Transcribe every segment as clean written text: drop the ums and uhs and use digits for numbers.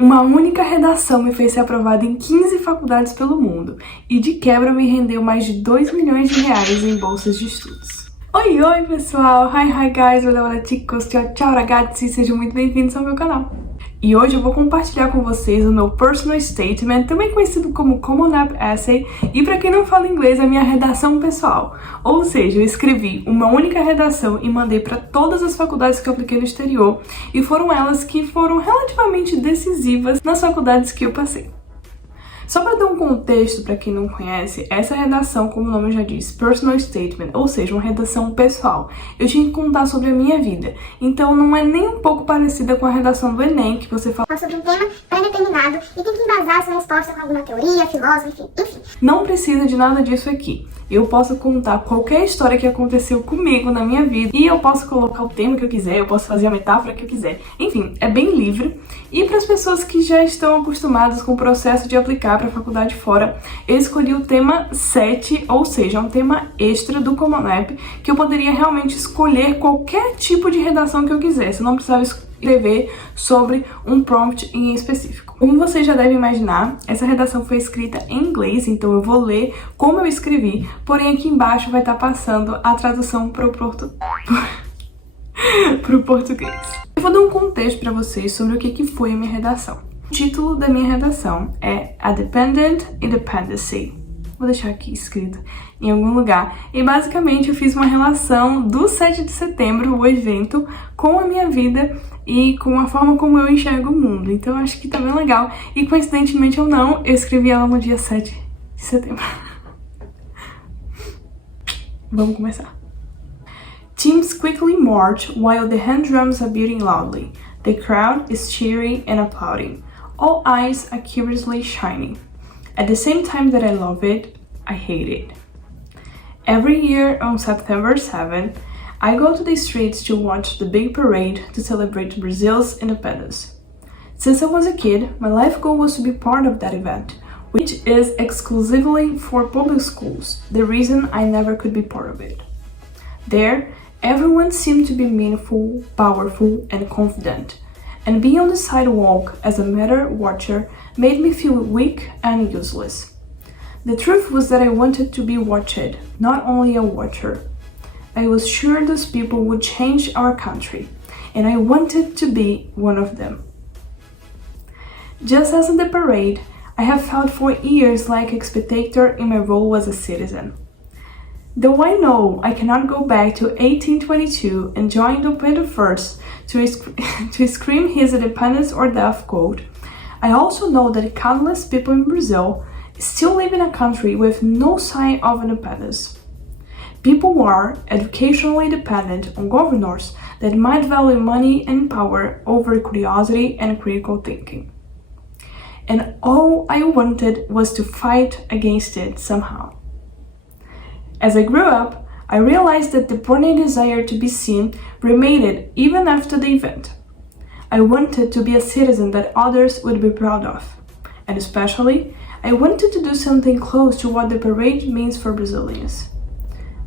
Uma única redação me fez ser aprovada em 15 faculdades pelo mundo e de quebra me rendeu mais de 2 milhões de reais em bolsas de estudos. Oi pessoal! Hi guys! Hola chicos! Ciao ragazzi! Sejam muito bem-vindos ao meu canal. E hoje eu vou compartilhar com vocês o meu personal statement, também conhecido como Common App Essay, e para quem não fala inglês, a minha redação pessoal. Ou seja, eu escrevi uma única redação e mandei para todas as faculdades que eu apliquei no exterior, e foram elas que foram relativamente decisivas nas faculdades que eu passei. Só para dar um contexto para quem não conhece, essa redação, como o nome já diz, personal statement, ou seja, uma redação pessoal. Eu tinha que contar sobre a minha vida, então não é nem um pouco parecida com a redação do Enem, que você fala sobre um tema pré-determinado e tem que embasar sua resposta com alguma teoria, filósofo, enfim. Não precisa de nada disso aqui. Eu posso contar qualquer história que aconteceu comigo na minha vida e eu posso colocar o tema que eu quiser, eu posso fazer a metáfora que eu quiser. Enfim, é bem livre. E para as pessoas que já estão acostumadas com o processo de aplicar para a faculdade fora, eu escolhi o tema 7, ou seja, um tema extra do Common App, que eu poderia realmente escolher qualquer tipo de redação que eu quisesse. Eu não precisava escrever sobre um prompt em específico. Como vocês já devem imaginar, essa redação foi escrita em inglês, então eu vou ler como eu escrevi, porém aqui embaixo vai estar passando a tradução para o português. Eu vou dar um contexto para vocês sobre o que foi a minha redação. O título da minha redação é A Dependent Independency. Vou deixar aqui escrito em algum lugar. E basicamente eu fiz uma relação do 7 de setembro, o evento, com a minha vida e com a forma como eu enxergo o mundo. Então eu acho que tá bem legal. E coincidentemente ou não, eu escrevi ela no dia 7 de setembro. Vamos começar. Teams quickly march while the hand drums are beating loudly. The crowd is cheering and applauding. All eyes are curiously shining. At the same time that I love it, I hate it. Every year on September 7, I go to the streets to watch the big parade to celebrate Brazil's independence. Since I was a kid, my life goal was to be part of that event, which is exclusively for public schools, the reason I never could be part of it. There, everyone seemed to be meaningful, powerful, and confident, and being on the sidewalk as a matter watcher made me feel weak and useless. The truth was that I wanted to be watched, not only a watcher. I was sure those people would change our country, and I wanted to be one of them. Just as in the parade, I have felt for years like a spectator in my role as a citizen. Though I know I cannot go back to 1822 and join Dom Pedro I to scream his independence or death quote, I also know that countless people in Brazil still live in a country with no sign of independence. People are educationally dependent on governors that might value money and power over curiosity and critical thinking. And all I wanted was to fight against it somehow. As I grew up, I realized that the burning desire to be seen remained even after the event. I wanted to be a citizen that others would be proud of, and especially, I wanted to do something close to what the parade means for Brazilians.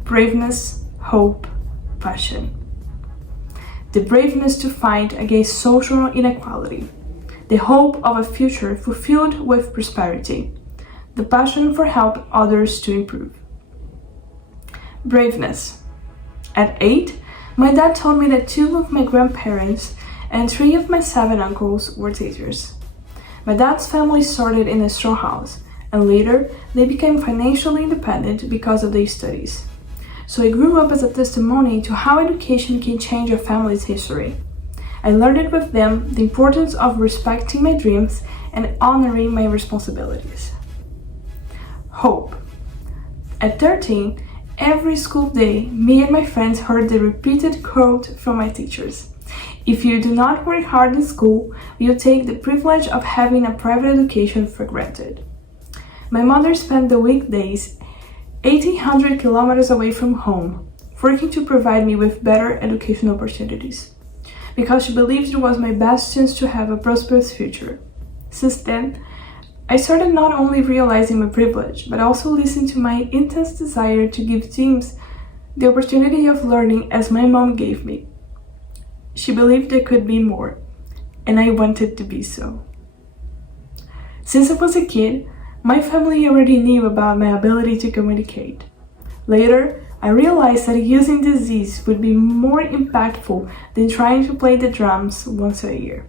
Braveness, hope, passion. The braveness to fight against social inequality. The hope of a future fulfilled with prosperity. The passion for helping others to improve. Braveness. At 8, my dad told me that 2 of my grandparents and 3 of my 7 uncles were teachers. My dad's family started in a straw house, and later they became financially independent because of their studies. So I grew up as a testimony to how education can change a family's history. I learned with them the importance of respecting my dreams and honoring my responsibilities. Hope. At 13, every school day, me and my friends heard the repeated quote from my teachers. If you do not work hard in school, you take the privilege of having a private education for granted. My mother spent the weekdays 1,800 kilometers away from home, working to provide me with better educational opportunities, because she believed it was my best chance to have a prosperous future. Since then, I started not only realizing my privilege, but also listening to my intense desire to give teens the opportunity of learning as my mom gave me. She believed there could be more, and I wanted to be so. Since I was a kid, my family already knew about my ability to communicate. Later, I realized that using disease would be more impactful than trying to play the drums once a year.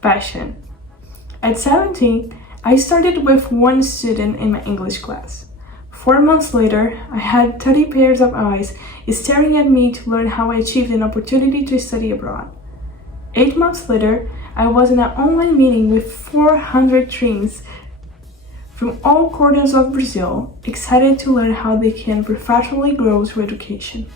Passion. At 17, I started with one student in my English class. 4 months later, I had 30 pairs of eyes staring at me to learn how I achieved an opportunity to study abroad. 8 months later, I was in an online meeting with 400 teens from all corners of Brazil, excited to learn how they can professionally grow through education.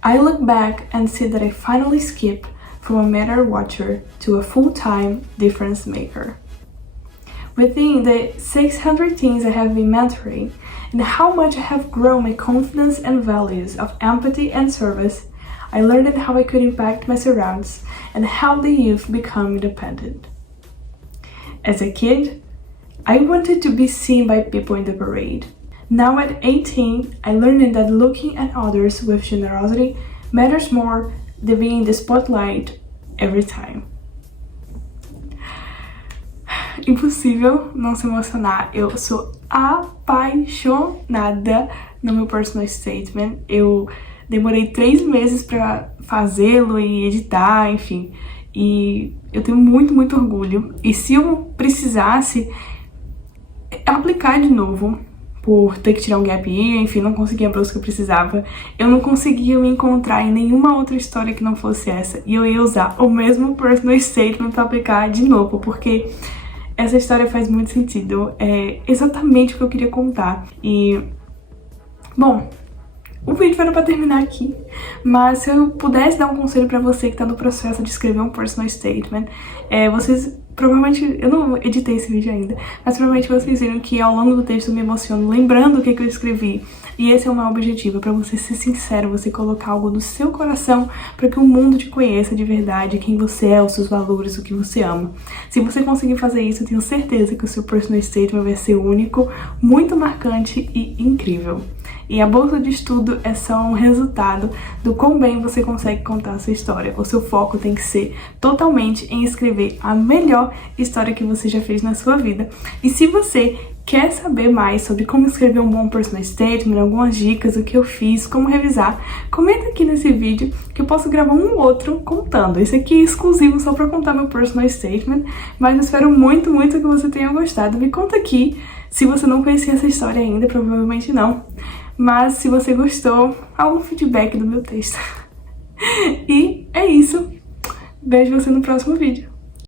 I look back and see that I finally skipped from a matter watcher to a full-time difference maker. Within the 600 teens I have been mentoring, and how much I have grown my confidence and values of empathy and service, I learned how I could impact my surroundings and help the youth become independent. As a kid, I wanted to be seen by people in the parade. Now at 18, I learned that looking at others with generosity matters more than being in the spotlight every time. Impossível não se emocionar. Eu sou apaixonada no meu personal statement. Eu demorei 3 meses para fazê-lo e editar, enfim. E eu tenho muito orgulho. E se eu precisasse aplicar de novo, por ter que tirar um gap year, enfim, não conseguia a bolsa que eu precisava, eu não conseguia me encontrar em nenhuma outra história que não fosse essa. E eu ia usar o mesmo personal statement para aplicar de novo, porque essa história faz muito sentido. É exatamente o que eu queria contar. E, bom, o vídeo era pra terminar aqui, mas se eu pudesse dar um conselho pra você que tá no processo de escrever um personal statement, vocês provavelmente, eu não editei esse vídeo ainda, mas provavelmente vocês viram que ao longo do texto eu me emociono lembrando o que eu escrevi. E esse é o meu objetivo, é pra você ser sincero, você colocar algo do seu coração pra que o mundo te conheça de verdade, quem você é, os seus valores, o que você ama. Se você conseguir fazer isso, eu tenho certeza que o seu personal statement vai ser único, muito marcante e incrível. E a bolsa de estudo é só um resultado do quão bem você consegue contar a sua história. O seu foco tem que ser totalmente em escrever a melhor história que você já fez na sua vida. E se você quer saber mais sobre como escrever um bom personal statement, algumas dicas, o que eu fiz, como revisar, comenta aqui nesse vídeo que eu posso gravar um outro contando. Esse aqui é exclusivo só pra contar meu personal statement, mas eu espero muito que você tenha gostado. Me conta aqui se você não conhecia essa história ainda, provavelmente não. Mas se você gostou, algum feedback do meu texto. E é isso. Vejo você no próximo vídeo.